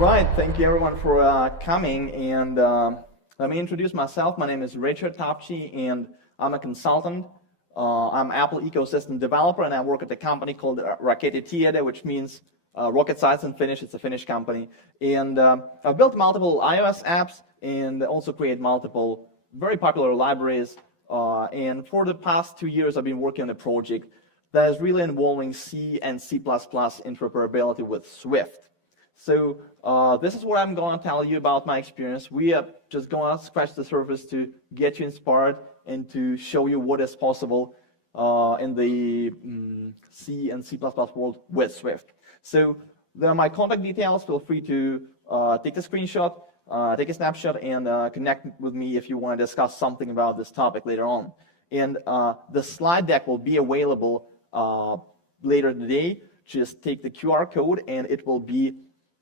right, thank you everyone for coming, and let me introduce myself. My name is Richard Topchi, and I'm a consultant. I'm Apple ecosystem developer, and I work at a company called Raketi Tiede, which means rocket science in Finnish. It's a Finnish company, and I've built multiple iOS apps and also create multiple very popular libraries. And for the past 2 years, I've been working on a project that is really involving C and C++ interoperability with Swift. So this is what I'm going to tell you about my experience. We are just going to scratch the surface to get you inspired and to show you what is possible in the C and C++ world with Swift. So there are my contact details. Feel free to take a screenshot, take a snapshot, and connect with me if you want to discuss something about this topic later on. And the slide deck will be available later today. Just take the QR code and it will be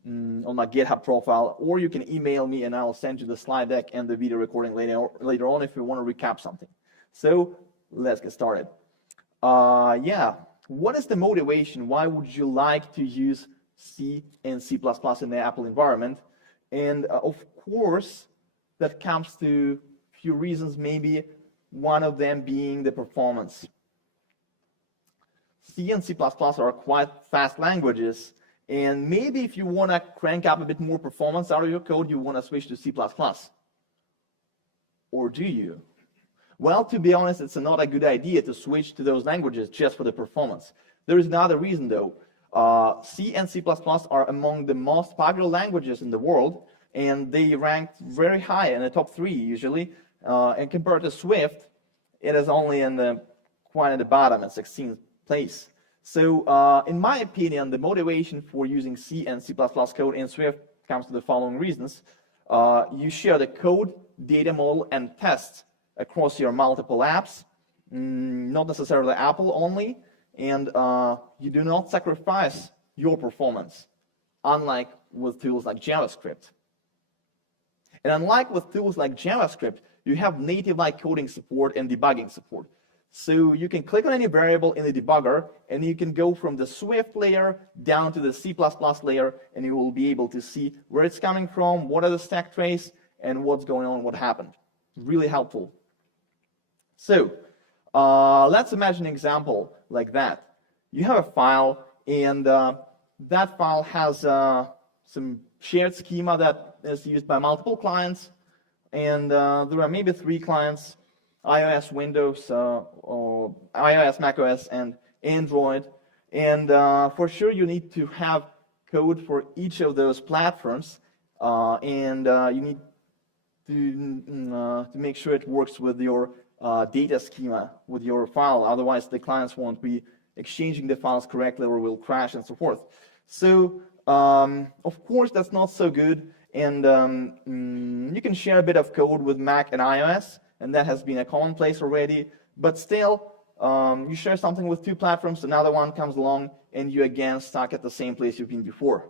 on my GitHub profile, or you can email me and I'll send you the slide deck and the video recording later on if you want to recap something. So let's get started. Yeah, what is the motivation? Why would you like to use C and C++ in the Apple environment? And of course, that comes to a few reasons, maybe one of them being the performance. C and C++ are quite fast languages, and maybe if you want to crank up a bit more performance out of your code, you want to switch to C++. Or do you? Well, to be honest, it's not a good idea to switch to those languages just for the performance. There is another reason, though. C and C++ are among the most popular languages in the world, and they rank very high in the top 3 usually. And compared to Swift, it is only quite at the bottom, at 16th place. So in my opinion, the motivation for using C and C++ code in Swift comes to the following reasons. You share the code, data model, and tests across your multiple apps, not necessarily Apple only, and you do not sacrifice your performance, unlike with tools like JavaScript. And unlike with tools like JavaScript, you have native-like coding support and debugging support. So you can click on any variable in the debugger, and you can go from the Swift layer down to the C++ layer, and you will be able to see where it's coming from, what are the stack trace, and what's going on, what happened. Really helpful. So let's imagine an example like that. You have a file, and that file has some shared schema that is used by multiple clients, and there are maybe 3 clients: iOS, Windows, or iOS, macOS, and Android. And for sure, you need to have code for each of those platforms, and you need to make sure it works with your data schema, with your file. Otherwise, the clients won't be exchanging the files correctly or will crash and so forth. So, of course, that's not so good. And you can share a bit of code with Mac and iOS, and that has been a commonplace already. But still, you share something with 2 platforms, another one comes along, and you again stuck at the same place you've been before.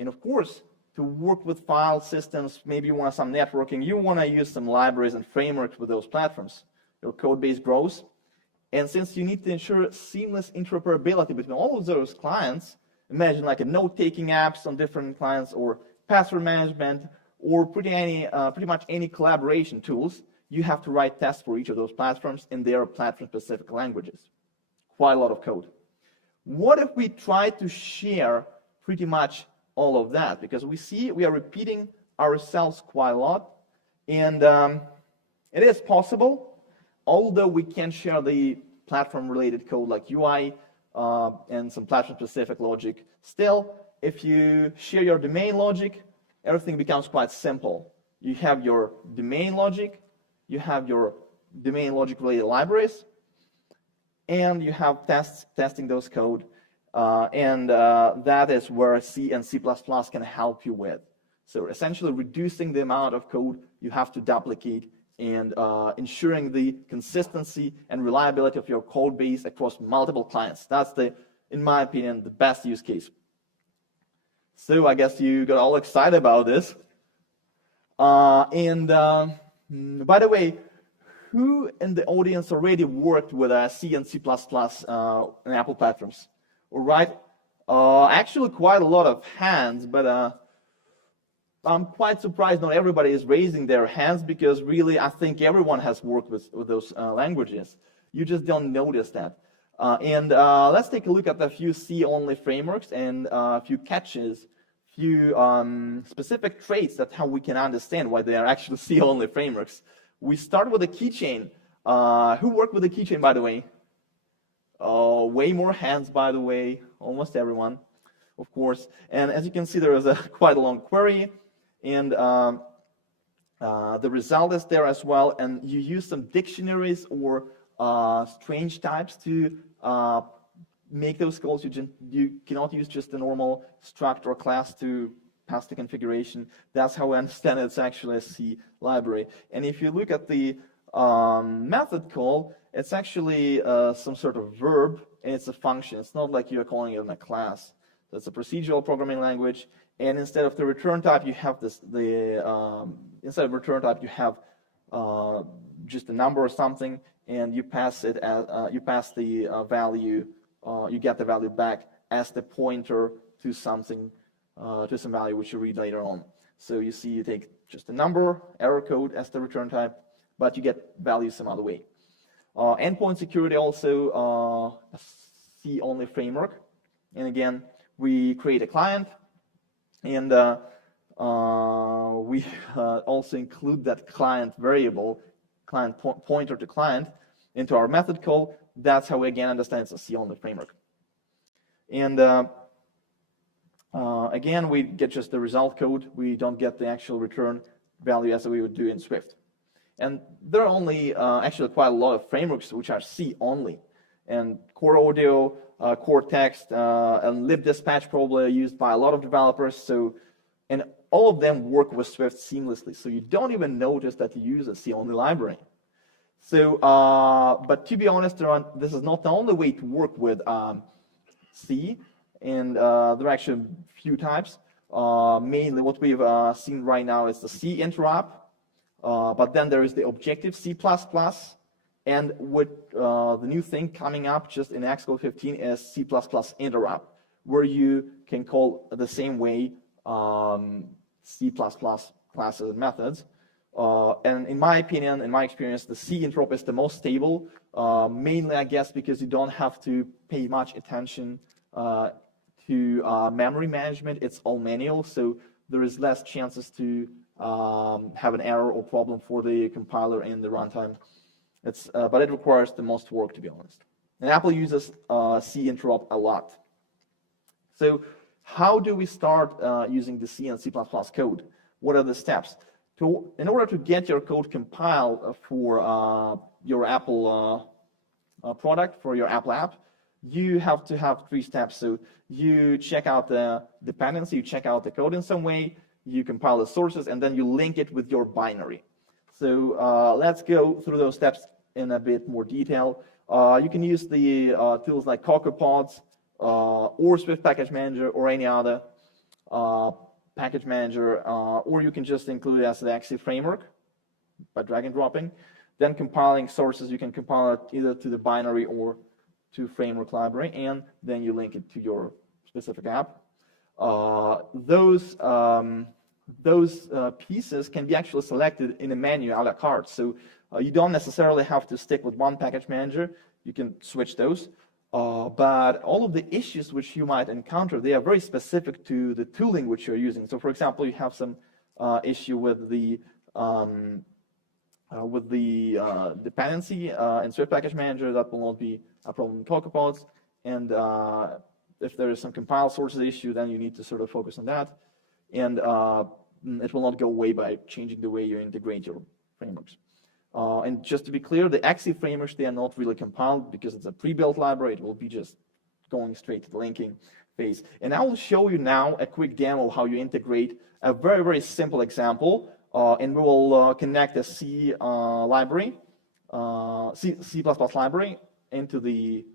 And of course, to work with file systems, maybe you want some networking, you want to use some libraries and frameworks with those platforms. Your code base grows. And since you need to ensure seamless interoperability between all of those clients, imagine like a note-taking apps on different clients, or password management, or pretty much any collaboration tools, you have to write tests for each of those platforms in their platform-specific languages. Quite a lot of code. What if we try to share pretty much all of that? Because we are repeating ourselves quite a lot, and it is possible, although we can share the platform-related code like UI and some platform-specific logic. Still, if you share your domain logic, everything becomes quite simple. You have your domain logic, you have your domain logic-related libraries, and you have testing those code, and that is where C and C++ can help you with. So essentially reducing the amount of code you have to duplicate and ensuring the consistency and reliability of your code base across multiple clients. That's, in my opinion, the best use case. So I guess you got all excited about this. By the way, who in the audience already worked with C and C++ in Apple platforms? All right. Actually, quite a lot of hands, but I'm quite surprised not everybody is raising their hands, because really I think everyone has worked with those languages. You just don't notice that. Let's take a look at a few C-only frameworks and a few catches, few specific traits that how we can understand why they are actually C-only frameworks. We start with the Keychain. Who worked with the Keychain, by the way? Way more hands, by the way, almost everyone, of course. And as you can see, there is quite a long query, and the result is there as well. And you use some dictionaries or strange types to make those calls. You cannot use just a normal struct or class to pass the configuration. That's how I understand it. It's actually a C library. And if you look at the method call, it's actually some sort of verb, and it's a function. It's not like you're calling it in a class. So it's a procedural programming language, and instead of the return type, you have instead of return type, you have just a number or something, and you pass it as you pass the value. You get the value back as the pointer to something, to some value which you read later on. So you see, you take just a number, error code as the return type, but you get values some other way. Endpoint Security also a C-only framework, and again, we create a client, and we also include that client variable, client pointer to client, into our method call. That's how we again understand it's a C-only framework. And again, we get just the result code. We don't get the actual return value as we would do in Swift. And there are only actually quite a lot of frameworks which are C only. And Core Audio, Core Text, and libdispatch probably are used by a lot of developers. So, and all of them work with Swift seamlessly. So you don't even notice that you use a C only library. So, but to be honest, this is not the only way to work with C. And there are actually a few types. Mainly what we've seen right now is the C interop. But then there is the Objective C++, and with the new thing coming up just in Xcode 15 is C++ Interop, where you can call the same way C++ classes and methods. And in my opinion, in my experience, the C interop is the most stable, mainly, I guess, because you don't have to pay much attention to memory management. It's all manual, so there is less chances to have an error or problem for the compiler and the runtime. But it requires the most work, to be honest. And Apple uses C interop a lot. So how do we start using the C and C++ code? What are the steps? In order to get your code compiled for your Apple product, for your Apple app, you have to have 3 steps. So you check out the dependency, you check out the code in some way, you compile the sources, and then you link it with your binary. So let's go through those steps in a bit more detail. You can use the tools like CocoaPods or Swift Package Manager or any other package manager, or you can just include it as the XC framework by drag and dropping. Then compiling sources, you can compile it either to the binary or to framework library, and then you link it to your specific app. Those pieces can be actually selected in a menu a la carte. So you don't necessarily have to stick with one package manager. You can switch those. But all of the issues which you might encounter, they are very specific to the tooling which you're using. So for example, you have some issue with the dependency in Swift Package Manager. That will not be a problem in CocoaPods. And if there is some compile sources issue, then you need to sort of focus on that. And it will not go away by changing the way you integrate your frameworks. And just to be clear, the XC frameworks, they are not really compiled because it's a pre-built library. It will be just going straight to the linking phase. And I will show you now a quick demo of how you integrate a very, very simple example. And we will connect a C library, C++ library into the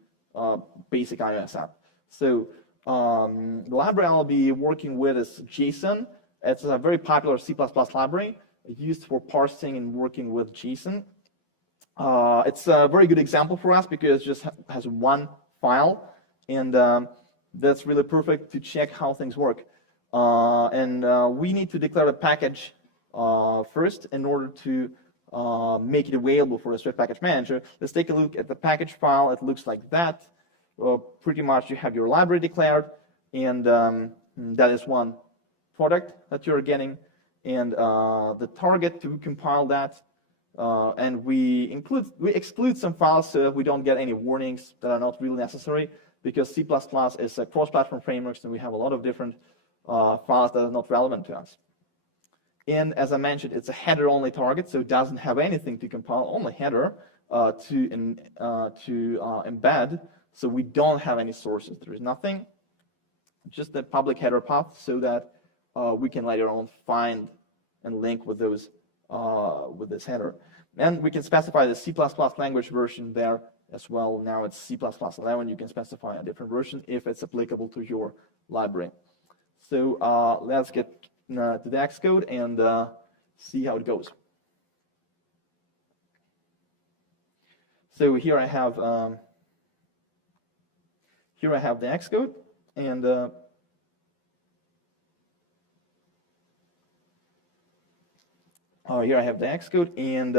basic iOS app. So the library I'll be working with is JSON. It's a very popular C++ library used for parsing and working with JSON. It's a very good example for us because it just has one file, and that's really perfect to check how things work. We need to declare a package first in order to make it available for the Swift package manager. Let's take a look at the package file. It looks like that. Pretty much you have your library declared, and that is one product that you're getting, and the target to compile that. And we exclude some files so we don't get any warnings that are not really necessary, because C++ is a cross-platform framework, so we have a lot of different files that are not relevant to us. And as I mentioned, it's a header-only target, so it doesn't have anything to compile, only header to embed. So we don't have any sources. There is nothing, just the public header path, so that we can later on find and link with those with this header. And we can specify the C++ language version there as well. Now it's C++ 11. You can specify a different version if it's applicable to your library. So let's get to the Xcode and see how it goes. So here I have the Xcode, and here I have the Xcode, and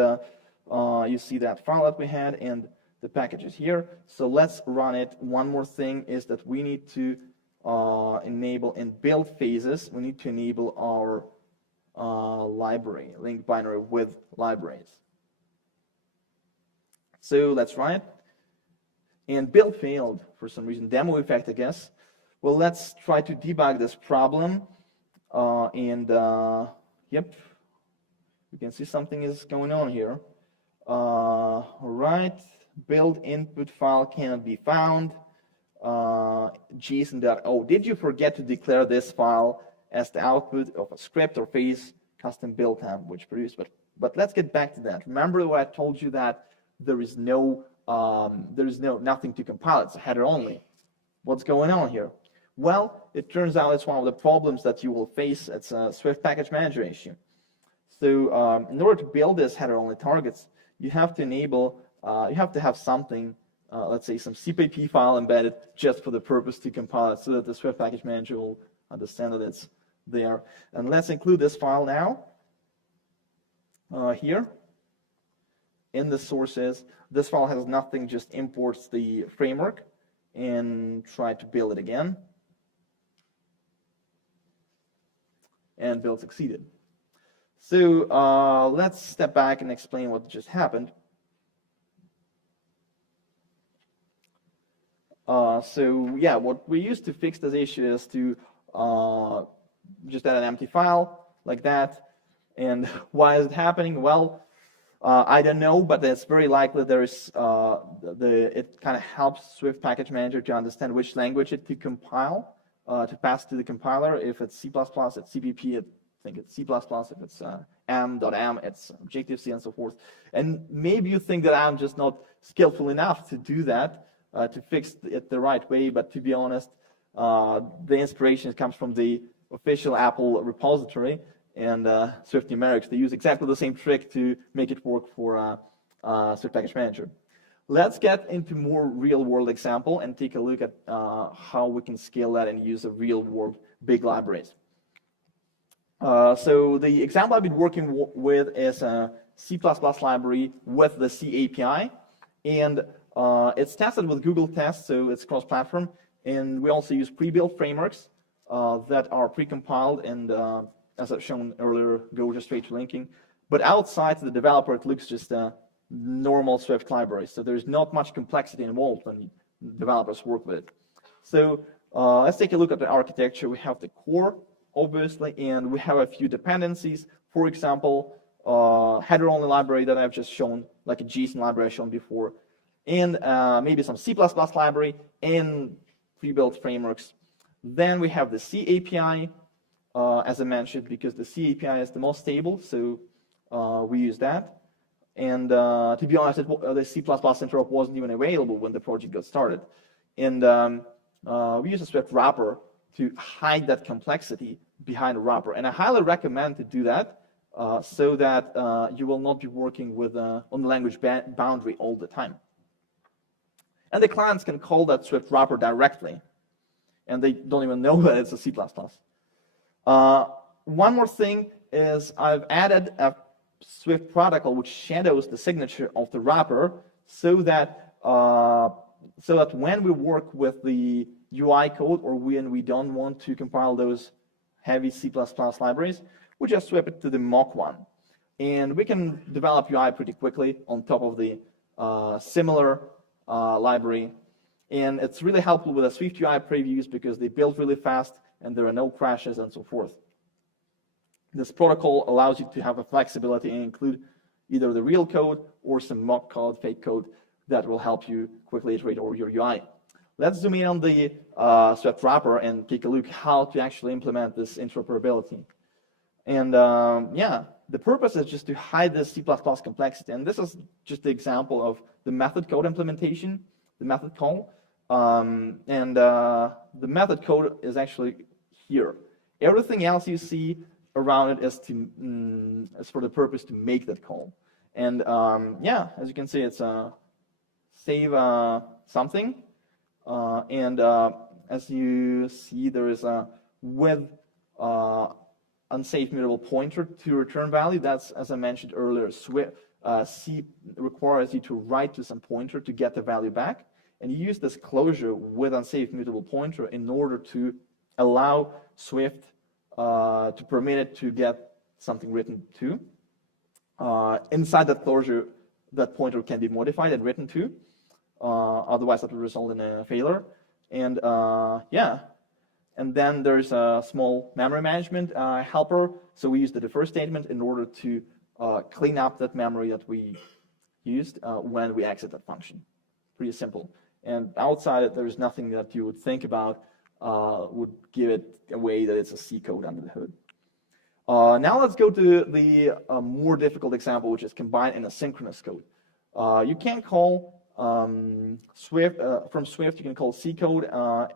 you see that file that we had, and the package is here. So let's run it. One more thing is that we need to enable in build phases. We need to enable our library, linked binary with libraries. So let's run it. And build failed for some reason. Demo effect, I guess. Well, let's try to debug this problem. Yep. You can see something is going on here. All right, build input file cannot be found. JSON.oh, did you forget to declare this file as the output of a script or phase custom build tab which produced? But let's get back to that. Remember what I told you, that there is nothing to compile. It's a header only. What's going on here? Well, it turns out it's one of the problems that you will face. It's a Swift package manager issue. So in order to build this header-only targets, you have to enable, you have to have something, let's say some CPP file embedded just for the purpose to compile it, so that the Swift package manager will understand that it's there. And let's include this file now here in the sources. This file has nothing, just imports the framework, and try to build it again. And build succeeded. So let's step back and explain what just happened. So yeah, what we used to fix this issue is to just add an empty file like that. And why is it happening? Well, I don't know, but it's very likely there is it kind of helps Swift package manager to understand which language it to compile, to pass to the compiler. If it's C++, it's CPP. I think it's C++, if it's m.m, it's Objective-C, and so forth. And maybe you think that I'm just not skillful enough to do that, to fix it the right way, but to be honest, the inspiration comes from the official Apple repository, and Swift numerics. They use exactly the same trick to make it work for Swift package manager. Let's get into more real-world example and take a look at how we can scale that and use a real-world big libraries. So the example I've been working with is a C++ library with the C API, and it's tested with Google Tests, so it's cross-platform, and we also use pre-built frameworks that are pre-compiled and, as I've shown earlier, go just straight to linking. But outside to the developer, it looks just a normal Swift library, so there's not much complexity involved when developers work with it. So let's take a look at the architecture. We have the core, obviously, and we have a few dependencies. For example, header-only library that I've just shown, like a JSON library I've shown before, and maybe some C++ library and pre-built frameworks. Then we have the C API, as I mentioned, because the C API is the most stable, so we use that. And to be honest, the C++ Interop wasn't even available when the project got started. And we use a Swift wrapper to hide that complexity behind a wrapper. And I highly recommend to do that so that you will not be working with on the language boundary all the time. And the clients can call that Swift wrapper directly, and they don't even know that it's a C++. One more thing is I've added a Swift protocol which shadows the signature of the wrapper so that when we work with the UI code or when we don't want to compile those heavy C++ libraries, we just swap it to the mock one. And we can develop UI pretty quickly on top of the similar library. And it's really helpful with the Swift UI previews because they build really fast and there are no crashes and so forth. This protocol allows you to have a flexibility and include either the real code or some mock code, fake code that will help you quickly iterate over your UI. Let's zoom in on the Swift wrapper and take a look how to actually implement this interoperability. And yeah, the purpose is just to hide this C++ complexity. And this is just the example of the method code implementation, the method call. The method code is actually here. Everything else you see around it is for the purpose to make that call. And yeah, as you can see, it's save something. As you see, there is a with unsafe mutable pointer to return value. That's, as I mentioned earlier, C requires you to write to some pointer to get the value back. And you use this closure with unsafe mutable pointer in order to allow Swift to permit it to get something written to. Inside that closure, that pointer can be modified and written to. Otherwise, that will result in a failure. And yeah, and then there's a small memory management helper. So we use the defer statement in order to clean up that memory that we used when we exit that function. Pretty simple. And outside it, there's nothing that you would think about would give it away that it's a C code under the hood. Now let's go to the more difficult example, which is combined in asynchronous code. You can call Swift, from Swift, you can call C code,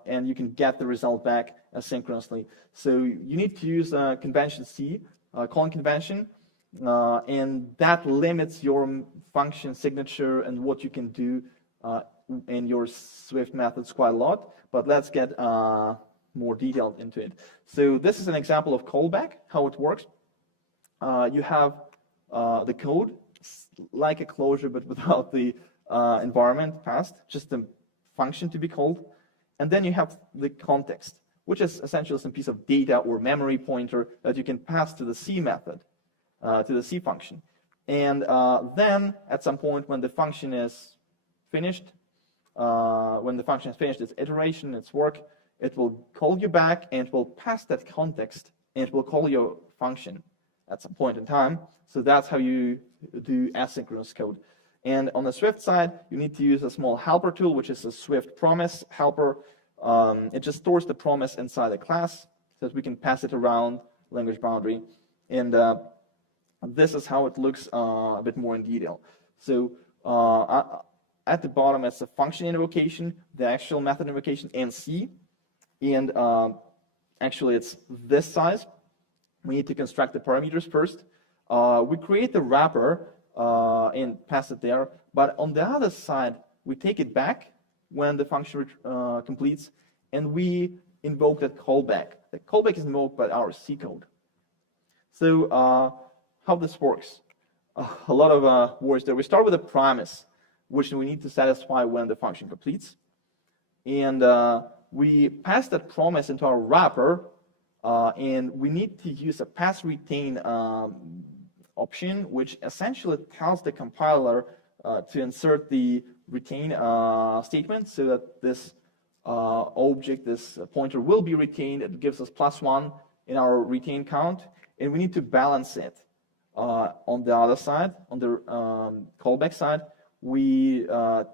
and you can get the result back asynchronously. So you need to use convention C, calling convention, and that limits your function signature and what you can do in your Swift methods quite a lot. But let's get more detailed into it. So this is an example of callback, how it works. You have the code, like a closure, but without the environment passed, just the function to be called. And then you have the context, which is essentially some piece of data or memory pointer that you can pass to the C method, to the C function. And then at some point when the function is finished, its iteration, its work, it will call you back and it will pass that context and it will call your function at some point in time. So that's how you do asynchronous code. And on the Swift side, you need to use a small helper tool, which is a Swift promise helper. It just stores the promise inside a class so that we can pass it around language boundary. And this is how it looks a bit more in detail. So at the bottom, it's a function invocation, the actual method invocation, and C. And actually, it's this size. We need to construct the parameters first. We create the wrapper and pass it there. But on the other side, we take it back when the function completes, and we invoke that callback. The callback is invoked by our C code. So how this works? A lot of words there. We start with a promise, which we need to satisfy when the function completes. And we pass that promise into our wrapper, and we need to use a pass retain option, which essentially tells the compiler to insert the retain statement so that this object, this pointer, will be retained. It gives us +1 in our retain count, and we need to balance it. On the other side, on the callback side, we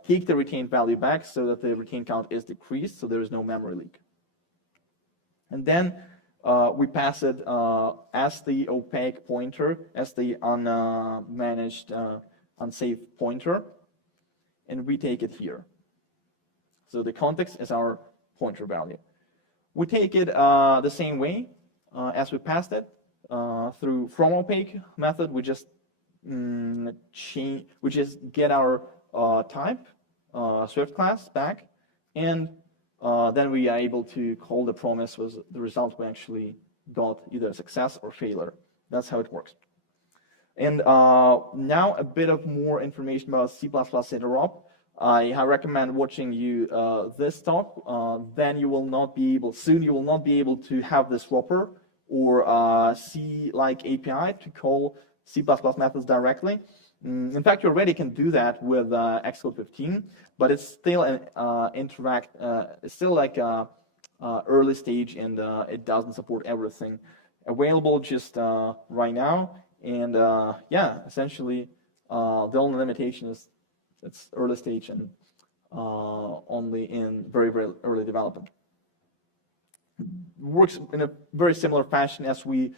take the retained value back so that the retain count is decreased, so there is no memory leak. And then we pass it as the opaque pointer, as the unmanaged, unsafe pointer, and we take it here. So the context is our pointer value. We take it the same way as we passed it through from opaque method. We just get our type Swift class back, and then we are able to call the promise with the result we actually got either success or failure. That's how it works. And now a bit of more information about C++ Interop. I recommend watching you this talk. Then you will not be able, soon you will not be able to have this wrapper or C-like API to call C++ methods directly. In fact, you already can do that with Xcode 15, but it's still an it's still like a early stage, and it doesn't support everything available just right now. And yeah, essentially, the only limitation is it's early stage and only in very, very early development. Works in a very similar fashion as we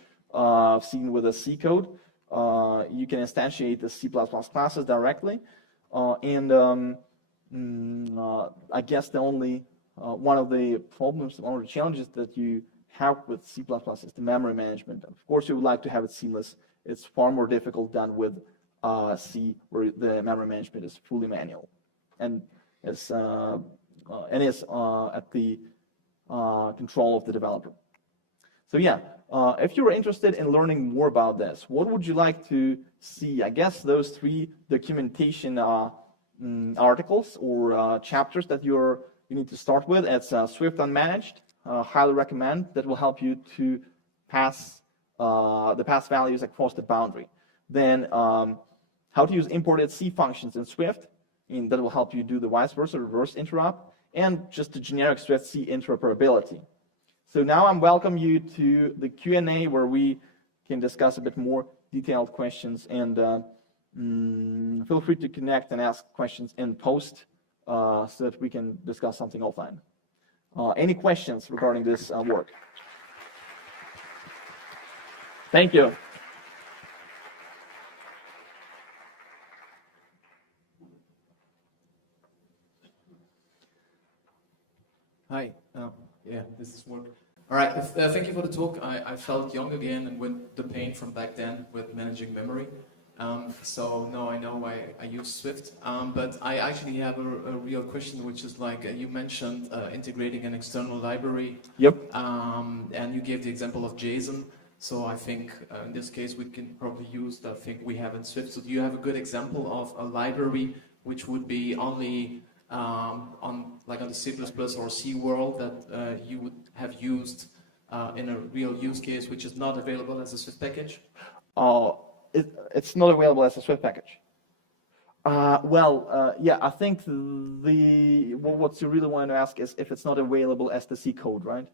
seen with a C code. You can instantiate the C++ classes directly, and I guess the only one of the problems, one of the challenges that you have with C++ is the memory management. Of course, you would like to have it seamless. It's far more difficult than with C, where the memory management is fully manual, and is at the control of the developer. So yeah, if you're interested in learning more about this, what would you like to see? I guess those 3 documentation articles or chapters that you need to start with. It's Swift Unmanaged. Highly recommend. That will help you to pass the pass values across the boundary. Then how to use imported C functions in Swift, and that will help you do the vice versa, reverse interop, and just the generic Swift C interoperability. So now I'm welcome you to the Q&A, where we can discuss a bit more detailed questions, and feel free to connect and ask questions in post so that we can discuss something offline. Any questions regarding this work? Thank you. Hi. Yeah, this is work. All right. Thank you for the talk. I felt young again and with the pain from back then with managing memory. So now I know why I use Swift. But I actually have a real question, which is like you mentioned integrating an external library. Yep. And you gave the example of JSON. So I think in this case we can probably use the thing we have in Swift. So do you have a good example of a library which would be only on the C++ or C world that you would have used in a real use case, which is not available as a Swift package? It's not available as a Swift package. Yeah, I think what you really want to ask is if it's not available as the C code, right?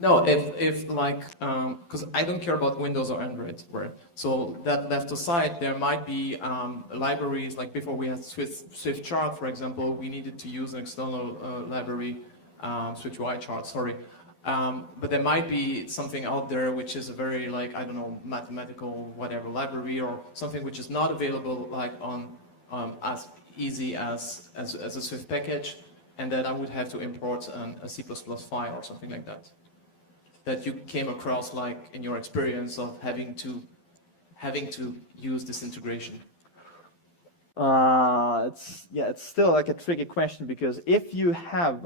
No, if like, because I don't care about Windows or Android, right? So that left aside, there might be libraries, like before we had Swift chart, for example, we needed to use an external library, Swift UI chart, sorry. But there might be something out there which is a very, like, I don't know, mathematical whatever library or something which is not available like on as easy as a Swift package, and then I would have to import a C++ file or something like that. That you came across, like in your experience of having to use this integration? It's still like a tricky question, because if you have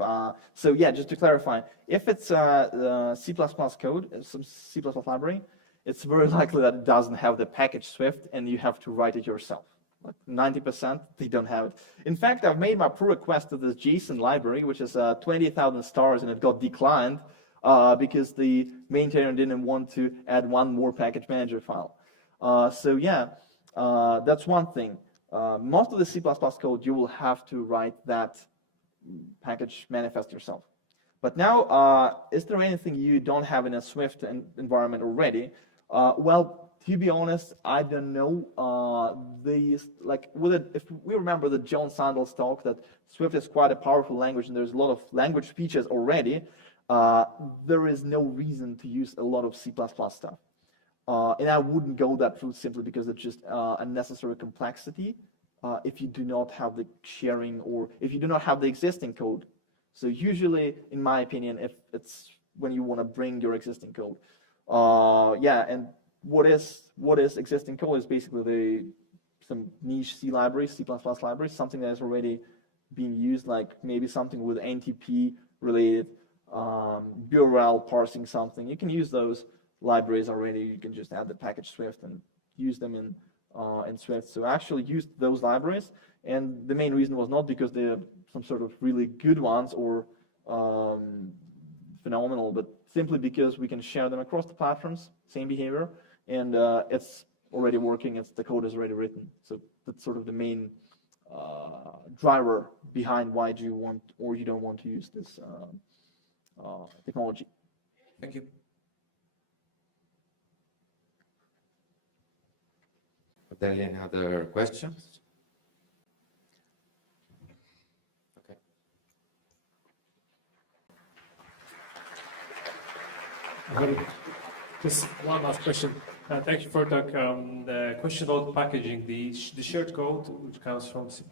so yeah, just to clarify, if it's C++ code, some C++ library, it's very likely that it doesn't have the package Swift, and you have to write it yourself. Like 90%, they don't have it. In fact, I've made my pull request to this JSON library, which is 20,000 stars, and it got declined because the maintainer didn't want to add one more package manager file. So yeah, that's one thing. Most of the C++ code, you will have to write that package manifest yourself. But now, is there anything you don't have in a Swift environment already? Well, to be honest, I don't know. If we remember the John Sandels talk, that Swift is quite a powerful language and there's a lot of language features already, there is no reason to use a lot of C++ stuff. And I wouldn't go that route simply because it's just unnecessary complexity if you do not have the sharing or if you do not have the existing code. So usually, in my opinion, if it's when you want to bring your existing code. Yeah, and what is existing code is basically some niche C libraries, C++ libraries, something that is already being used, like maybe something with NTP related URL parsing something, you can use those libraries already. You can just add the package Swift and use them in Swift. So I actually used those libraries, and the main reason was not because they're some sort of really good ones or phenomenal, but simply because we can share them across the platforms, same behavior, and it's already working, the code is already written. So that's sort of the main driver behind why do you want or you don't want to use this technology. Thank you. Are there any other questions? Okay. Just one last question. Thank you for the talk. The question about packaging, the shared code, which comes from C++,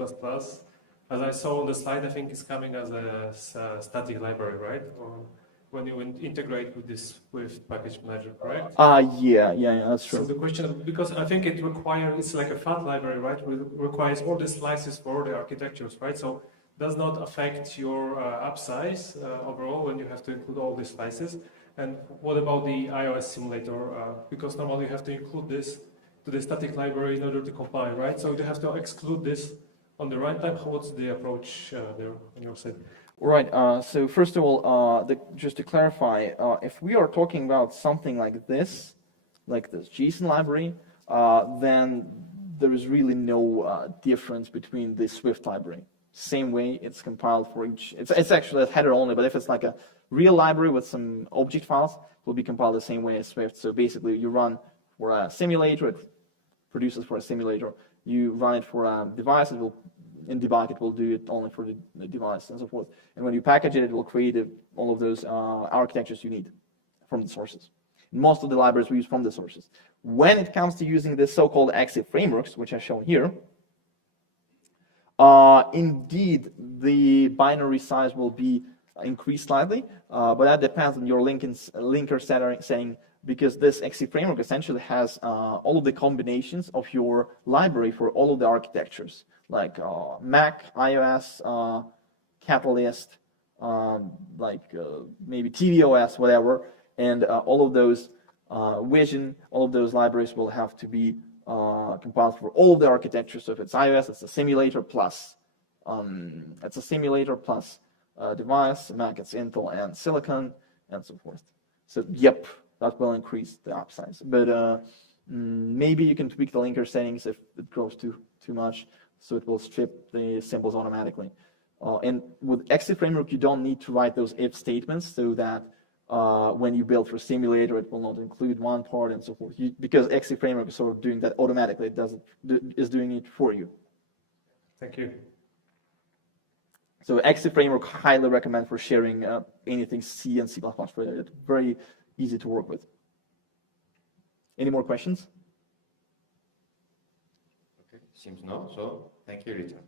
as I saw on the slide, I think it's coming as a static library, right? Or when you integrate with package manager, correct? Yeah, that's true. So the question, because I think it's like a fat library, right? It requires all the slices for all the architectures, right? So does not affect your app size overall when you have to include all these slices. And what about the iOS simulator? Because normally you have to include this to the static library in order to compile, right? So you have to exclude this on the runtime. What's the approach there on your side? Right. So first of all, just to clarify, if we are talking about something like this JSON library, then there is really no difference between the Swift library. Same way it's compiled for each. It's actually a header only, but if it's like a real library with some object files, it will be compiled the same way as Swift. So basically, you run for a simulator, it produces for a simulator. You run it for a device, in debug, it will do it only for the device and so forth. And when you package it, it will create all of those architectures you need from the sources. Most of the libraries we use from the sources. When it comes to using the so-called active frameworks, which are shown here, indeed, the binary size will be increased slightly, but that depends on your linker setting, because this XC framework essentially has all of the combinations of your library for all of the architectures, like Mac, iOS, Catalyst, maybe tvOS, whatever, and all of those Vision, all of those libraries will have to be compiled for all of the architectures. So if it's iOS, it's a simulator plus device. Mac, it's Intel and Silicon, and so forth. So yep, that will increase the app size. But maybe you can tweak the linker settings if it grows too much, so it will strip the symbols automatically. And with XC framework, you don't need to write those if statements, so that when you build for simulator, it will not include one part and so forth. Because XC framework is sort of doing that automatically. Is doing it for you. Thank you. So XC framework, highly recommend for sharing anything C and C++ related. Very easy to work with. Any more questions? Okay, seems no. So thank you, Richard.